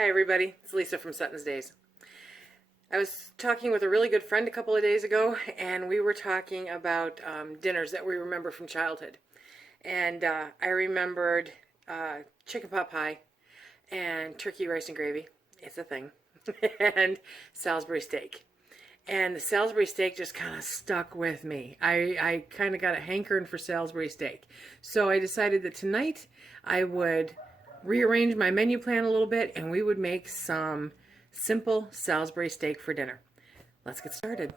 Hi everybody, it's Lisa from SuttonsDaze. I was talking with a really good friend a couple of days ago, and we were talking about dinners that we remember from childhood. And I remembered chicken pot pie and turkey, rice, and gravy. It's a thing. And Salisbury steak. And the Salisbury steak just kind of stuck with me. I kind of got a hankering for Salisbury steak. So I decided that tonight I would rearrange my menu plan a little bit and we would make some simple Salisbury steak for dinner. Let's get started.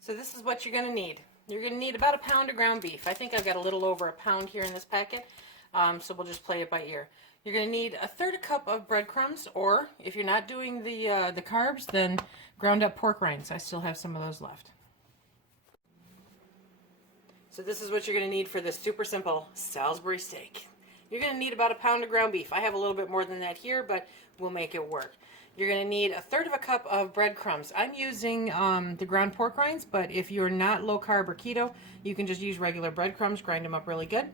So this is what you're going to need. You're going to need about a pound of ground beef. I think I've got a little over a pound here in this packet, so we'll just play it by ear. You're going to need a third cup of breadcrumbs, or if you're not doing the carbs, then ground up pork rinds. I still have some of those left. So this is what you're going to need for this super simple Salisbury steak. You're going to need about a pound of ground beef. I have a little bit more than that here, but we'll make it work. You're going to need a third of a cup of breadcrumbs. I'm using the ground pork rinds, but if you're not low carb or keto, you can just use regular breadcrumbs, grind them up really good.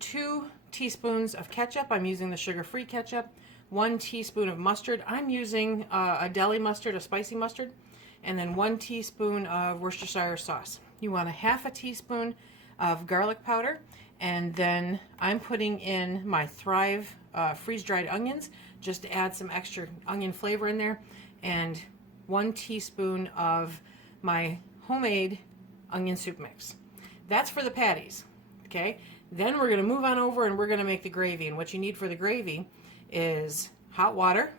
2 teaspoons of ketchup. I'm using the sugar-free ketchup. 1 teaspoon of mustard. I'm using a deli mustard, a spicy mustard. And then 1 teaspoon of Worcestershire sauce. You want a half a teaspoon of garlic powder, and then I'm putting in my Thrive freeze-dried onions just to add some extra onion flavor in there, and 1 teaspoon of my homemade onion soup mix. That's for the patties, okay? Then we're going to move on over and we're going to make the gravy, and what you need for the gravy is hot water,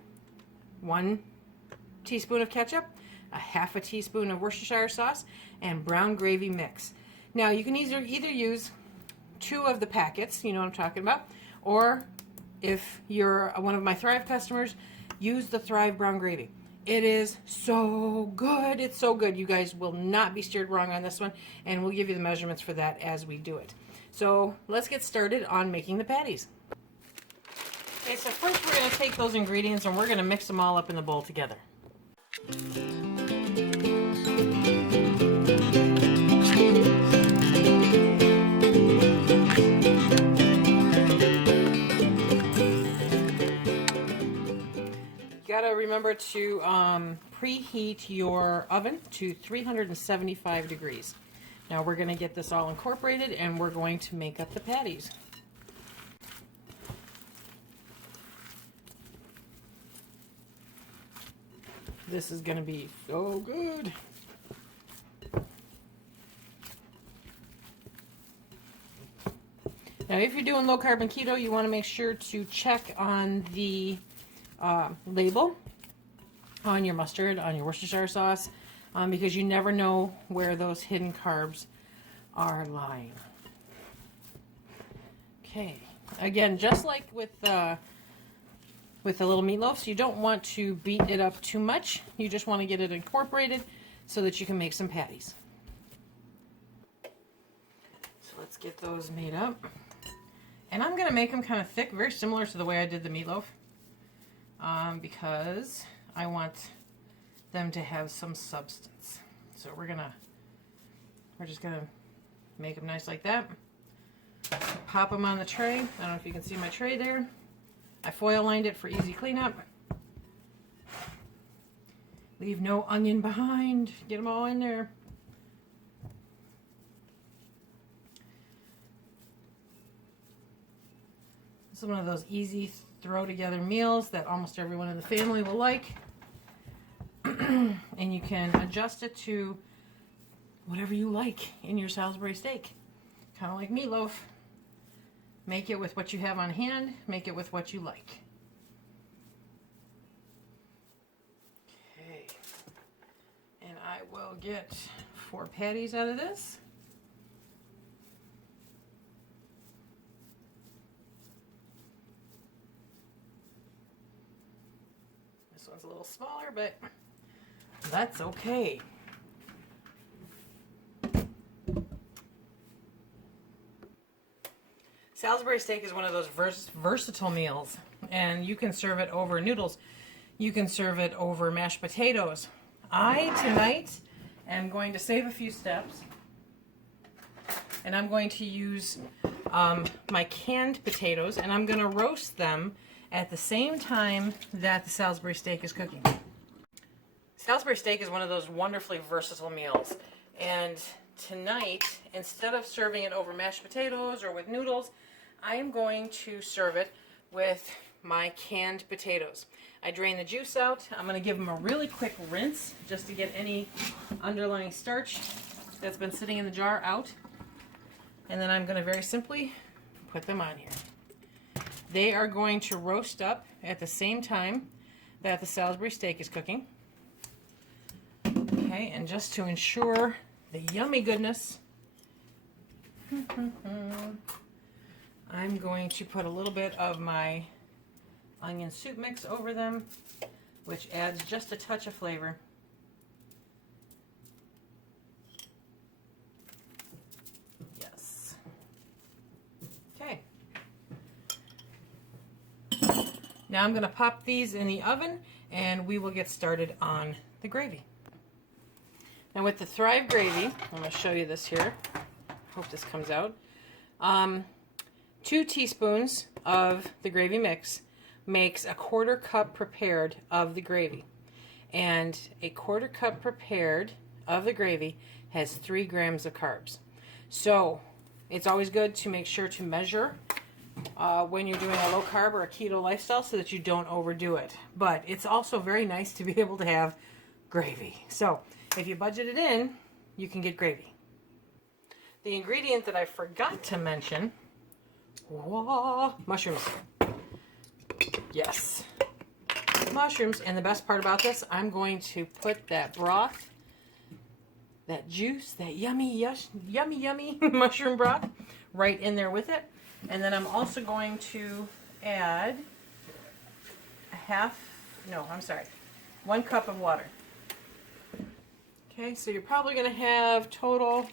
1 teaspoon of ketchup, a half a teaspoon of Worcestershire sauce, and brown gravy mix. Now you can either use 2 of the packets, you know what I'm talking about, or if you're one of my Thrive customers, use the Thrive brown gravy. It is so good. It's so good. You guys will not be steered wrong on this one, and we'll give you the measurements for that as we do it. So let's get started on making the patties. Okay, so first we're going to take those ingredients and we're going to mix them all up in the bowl together. Gotta remember to preheat your oven to 375 degrees. Now we're going to get this all incorporated and we're going to make up the patties. This is going to be so good. Now if you're doing low carb and keto, you want to make sure to check on the label on your mustard, on your Worcestershire sauce, because you never know where those hidden carbs are lying. Okay, again, just like with the little meatloafs, you don't want to beat it up too much. You just want to get it incorporated so that you can make some patties. So let's get those made up. And I'm going to make them kind of thick, very similar to the way I did the meatloaf, because I want them to have some substance. So we're just gonna make them nice like that. Pop them on the tray. I don't know if you can see my tray there. I foil lined it for easy cleanup. Leave no onion behind. Get them all in there. This is one of those easy throw together meals that almost everyone in the family will like. And you can adjust it to whatever you like in your Salisbury steak. Kind of like meatloaf. Make it with what you have on hand. Make it with what you like. Okay. And I will get 4 patties out of this. This one's a little smaller, but that's okay. Salisbury steak is one of those versatile meals, and you can serve it over noodles. You can serve it over mashed potatoes. I, tonight, am going to save a few steps, and I'm going to use my canned potatoes, and I'm going to roast them at the same time that the Salisbury steak is cooking. Salisbury steak is one of those wonderfully versatile meals. And tonight, instead of serving it over mashed potatoes or with noodles, I am going to serve it with my canned potatoes. I drain the juice out. I'm going to give them a really quick rinse just to get any underlying starch that's been sitting in the jar out. And then I'm going to very simply put them on here. They are going to roast up at the same time that the Salisbury steak is cooking. Okay, and just to ensure the yummy goodness, I'm going to put a little bit of my onion soup mix over them, which adds just a touch of flavor. Yes. Okay. Now I'm going to pop these in the oven and we will get started on the gravy. Now with the Thrive gravy, I'm going to show you this here. Hope this comes out. 2 teaspoons of the gravy mix makes a 1/4 cup prepared of the gravy. And a 1/4 cup prepared of the gravy has 3 grams of carbs. So it's always good to make sure to measure when you're doing a low carb or a keto lifestyle so that you don't overdo it. But it's also very nice to be able to have gravy. So if you budget it in, you can get gravy. The ingredient that I forgot to mention, mushrooms. Yes, mushrooms. And the best part about this, I'm going to put that broth, that juice, that yummy mushroom broth right in there with it. And then I'm also going to add 1 cup of water. Okay, so you're probably going to have total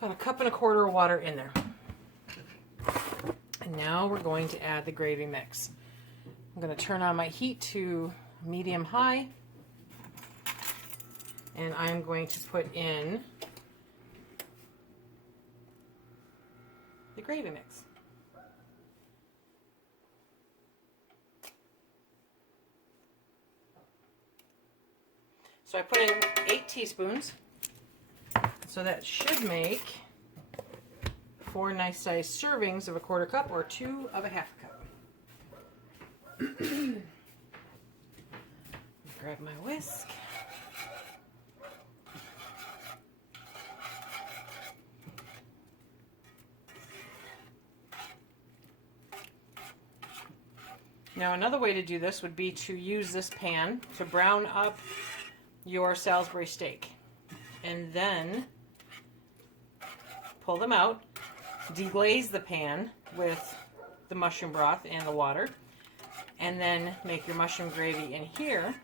about 1.25 cups of water in there. And now we're going to add the gravy mix. I'm going to turn on my heat to medium-high. And I'm going to put in the gravy mix. So I put in 8 teaspoons. So that should make 4 nice sized servings of a 1/4 cup or 2 of a 1/2 cup. Grab my whisk. Now another way to do this would be to use this pan to brown up your Salisbury steak. And then pull them out, deglaze the pan with the mushroom broth and the water, and then make your mushroom gravy in here,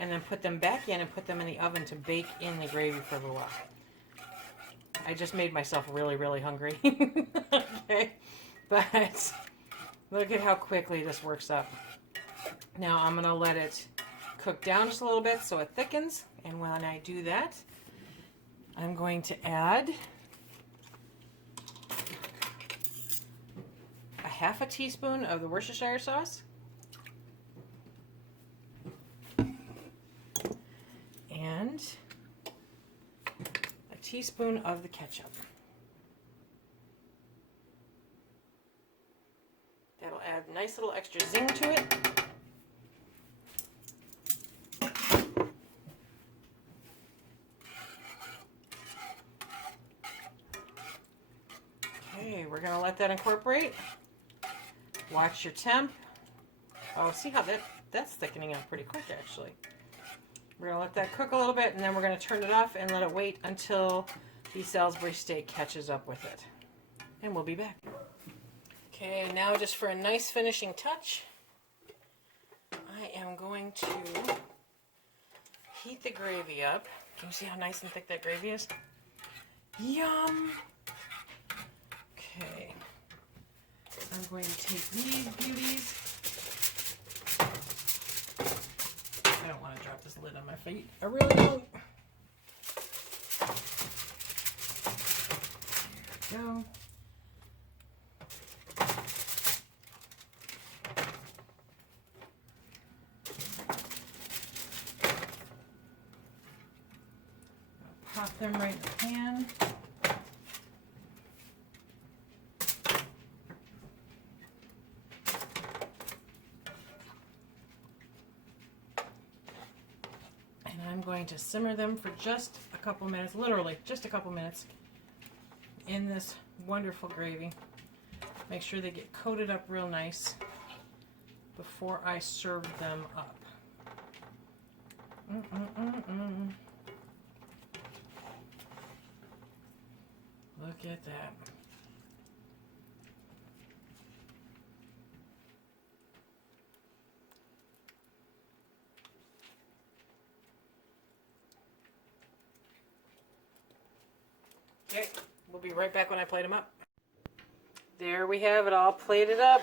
and then put them back in and put them in the oven to bake in the gravy for a little while. I just made myself really, really hungry. Okay, but look at how quickly this works up. Now I'm going to let it cook down just a little bit so it thickens, and when I do that, I'm going to add 1/2 teaspoon of the Worcestershire sauce and a teaspoon of the ketchup. That'll add a nice little extra zing to it. Okay, we're going to let that incorporate. Watch your temp. Oh, see how that's thickening up pretty quick, actually. We're going to let that cook a little bit, and then we're going to turn it off and let it wait until the Salisbury steak catches up with it. And we'll be back. Okay, now just for a nice finishing touch, I am going to heat the gravy up. Can you see how nice and thick that gravy is? Yum! Okay, I'm going to take these beauties. I don't want to drop this lid on my feet. I really don't. There we go. them right in the pan. And I'm going to simmer them for just a couple minutes, literally just a couple minutes, in this wonderful gravy. Make sure they get coated up real nice before I serve them up. Look at that. Okay, we'll be right back when I plate them up. There we have it all plated up.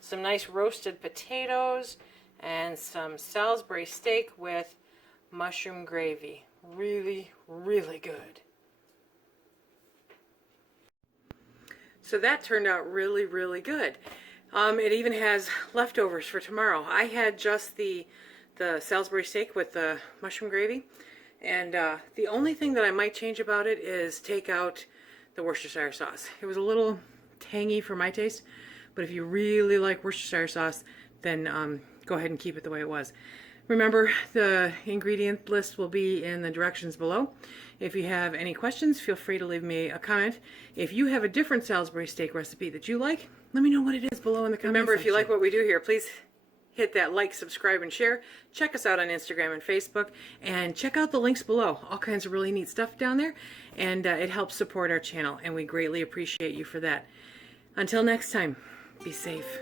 Some nice roasted potatoes and some Salisbury steak with mushroom gravy. Really, really good. So that turned out really, really good. It even has leftovers for tomorrow. I had just the Salisbury steak with the mushroom gravy, and the only thing that I might change about it is take out the Worcestershire sauce. It was a little tangy for my taste, but if you really like Worcestershire sauce, then go ahead and keep it the way it was. Remember, the ingredient list will be in the directions below. If you have any questions, feel free to leave me a comment. If you have a different Salisbury steak recipe that you like, let me know what it is below in the comments. Remember, if you like what we do here, please hit that like, subscribe, and share. Check us out on Instagram and Facebook, and check out the links below. All kinds of really neat stuff down there, and it helps support our channel, and we greatly appreciate you for that. Until next time, be safe.